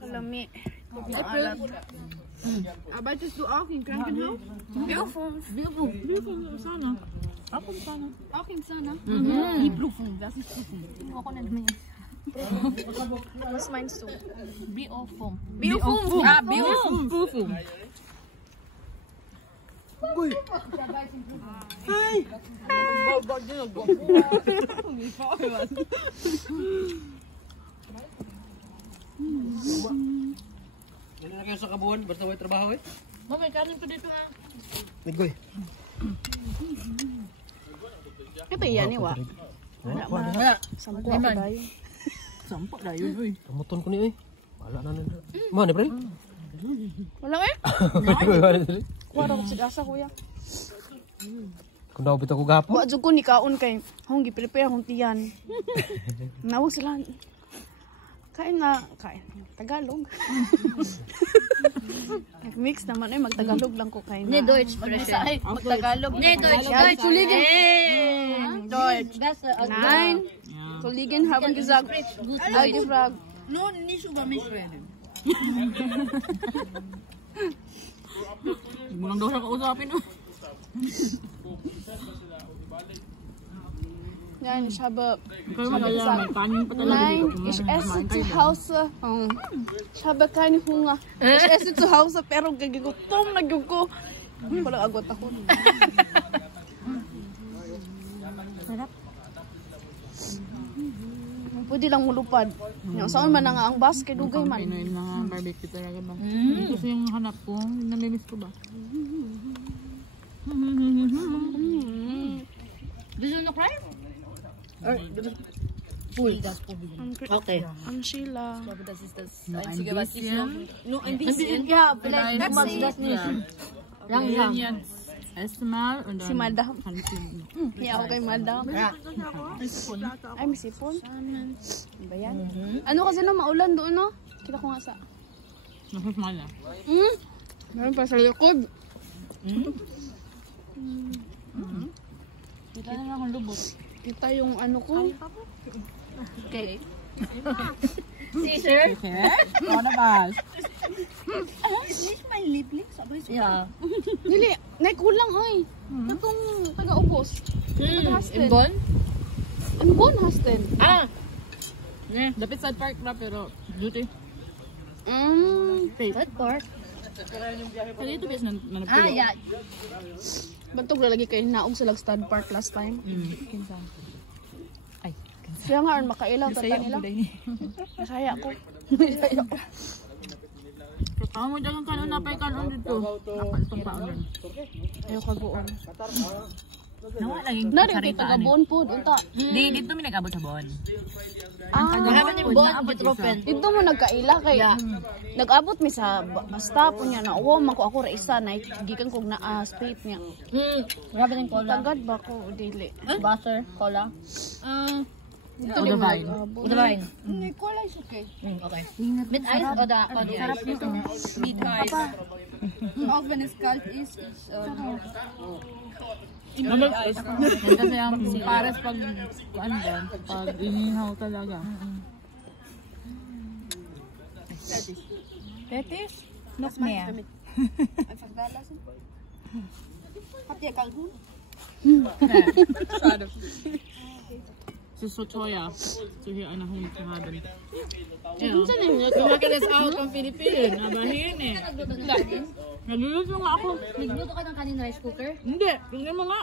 Kalami. Arbeitest du auch im Krankenhaus? Biofunk sana. Auch in Sana? Die Prüfung, das ist Prüfung. Was meinst du? Biofunk. Biofunk. Ah, Biofunk. Uy! Hi! Yan na kayo sa kabuhan, basta may trabaho eh. May kanin pa dito na. Naggoy. Ito yan eh, wa? Wala. Sampo ako dayo. Sampo dayo eh. Kamuton ko ni eh. Wala na nila. Mana pre? Wala eh? Wala ko sigasa kuya. Kung daw bitaw ko gapo. Wa jud ko ni kaon kay hong gi-prepare hong tiyan. Nawag sila. Kain na, kain. Tagalog. Nag-mix naman eh, mag-Tagalog lang ko kain na. Ne Deutsch sprechen. Mag-Tagalog. Ne Deutsch, Ja, Deutsch. Kollegen. Deutsch. Besser als Nein. Kollegen haben gesagt, gefragt. Nur nicht über mich reden. Hindi mo lang daw siya kausapin. Nein, ich habe gesagt, nein, ich esse zu Hause. Ich habe keinen Hunger. Ich esse zu Hause, pero gagigutom na gyud ko. Walang agot ako. Pwede lang mulupad. Saan man na nga ang bus, kay dugay man. Pinoy mga barbecue talaga ba? Kasi yung hanap ko, namimiss ko ba? Willst du noch rein? Okay. Ang Sheila. Ich glaube, das ist das Einzige, was ich noch... Nur ein bisschen. Ja, Vielleicht du magst das nicht. Langsam. Erste Mal und dann Si Madam. kann ich ihn. Yeah, okay, Madam. Ja. Ay, may sipon. Ano ba yan? Ano kasi no, maulan doon, no? Kita ko nga sa... Nakasmal na. Meron pa sa likod. Kita na akong lubot. Kita yung ano ko. Okay. Caesar? Okay? Ano ba? Ist nicht mein Lieblings, aber ist ja. Dili, naikulang oy. Katong taga-ubos. In Bonn? Ang bon hasten. Ah! Yeah. Dapat side park na pero duty. That part? Kaya ito bis na Ah, napilo. ja. Bantog na lagi kay naog sa Stud Park last time. Kinsa? Ay, Siya nga, makailaw ta Saya nila. ko din. Masaya ko. Tama mo dyan ang kanon na pa kanon dito. Apat itong kanon. Ayaw kagoon. Nawa laging Nari kay taga-bon po. Unta. Di, dito mi nag-abot sa Bon. Grabe ni Bonn, getroffen. Dito mo nagkaila kay nag-abot mi sa basta po niya na uwa man ko ako ra isa na gikan kog na spate niya. Grabe ng cola. Tagad ba ko dili? Butter, cola. Dito O di divine. Oder Wein? May cola is okay. Okay. Mit Eis oder ohne Eis? Mit Eis. Auch wenn es kalt ist, Yan kasi ang pares pag ano ba? Pag inihaw talaga. Fertig? Noch mehr. Einfach da lassen. Habt ihr Kalkun? Schade. Es ist so teuer, so hier eine Hund zu haben. Ja, wir machen das auch von Philippinen, aber hier nicht. Nagluluto nga ako. Nagluto ka ng kanin rice cooker? Hindi, tingnan mo nga.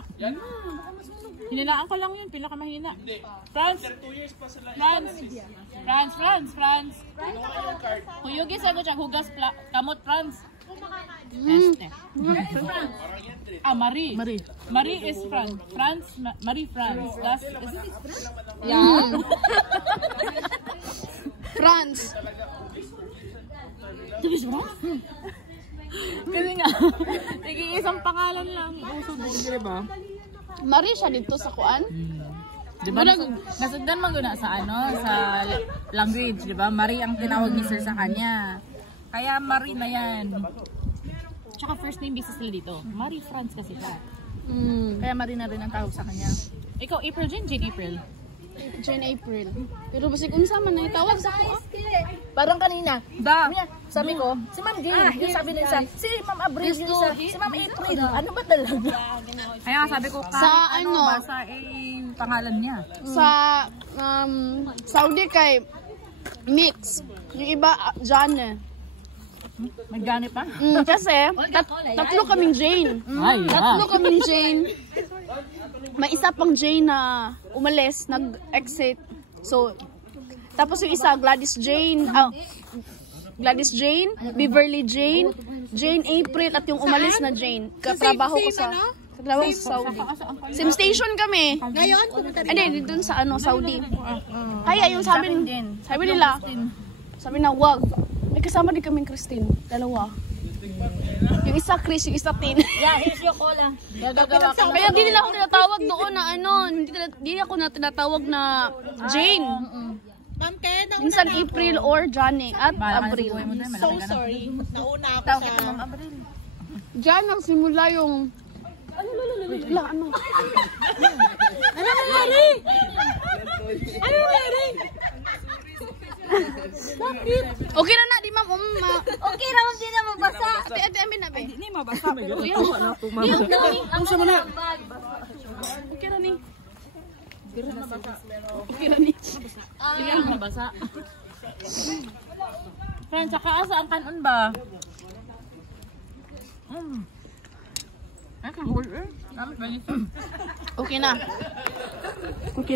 Hininaan ko lang yun, pinakamahina. Franz! Franz! Huyugis ako siya, hugas kamot, Franz. Este. Marie. Marie is Franz. Marie Franz. Das ist Ja. Franz. Du bist wrong? Kasi nga, nag-iisang pangalan lang. Uso din, di ba? Mari siya dito sa kuan. Di ba? Nasagdan man guna sa sa language, di ba? Marie ang tinawag ni Sir sa kanya. Kaya Marie na yan. Tsaka first name basis sila dito. Marie France kasi siya. Kaya Marina rin ang tawag sa kanya. Ikaw, April Jane, Jane April. Jane April. Pero basig unsa man ay tawag sa ko. Parang kanina, sabi ko, si Ma'am Jane, yung sabi na isa, si Ma'am Abril, yung isa, si Ma'am April. Ano ba talaga? Kaya sabi ko, Sa ano? Basta pangalan niya. Sa Saudi kay mix. Yung iba Jane. Nagganip pa? Kasi tatlo kaming Jane. Tatlo kaming Jane. May isa pang Jane na umalis, nag-exit. So, tapos yung isa, Gladys Jane, Beverly Jane, Jane April, at yung umalis na Jane. Katrabaho ko sa Saudi. Same station kami. Ngayon, pumunta rin. Hindi, dun sa Saudi. Kaya yung sabi nila, sabi na, wag. May kasama din kaming Christine. Dalawa. Yung isa Chris, yung isa Tin. Yeah, here's your cola. Kaya di nila ako tinatawag doon na hindi ako na tinatawag na Jane. Ma'am, kaya Minsan April or Johnny at April. so sorry. Nauna ako sa... Ma'am Abril. Diyan nagsimula yung... Ano? Okay na na, di ma'am. Okay na, ma'am, di na mabasa. Ate, amin na, be. Hindi mabasa. Okay na ni. Okay na ni. Hindi ang mabasa. Friends, saka asa ang kanon ba? Ay, kahul eh. Okay na. Okay.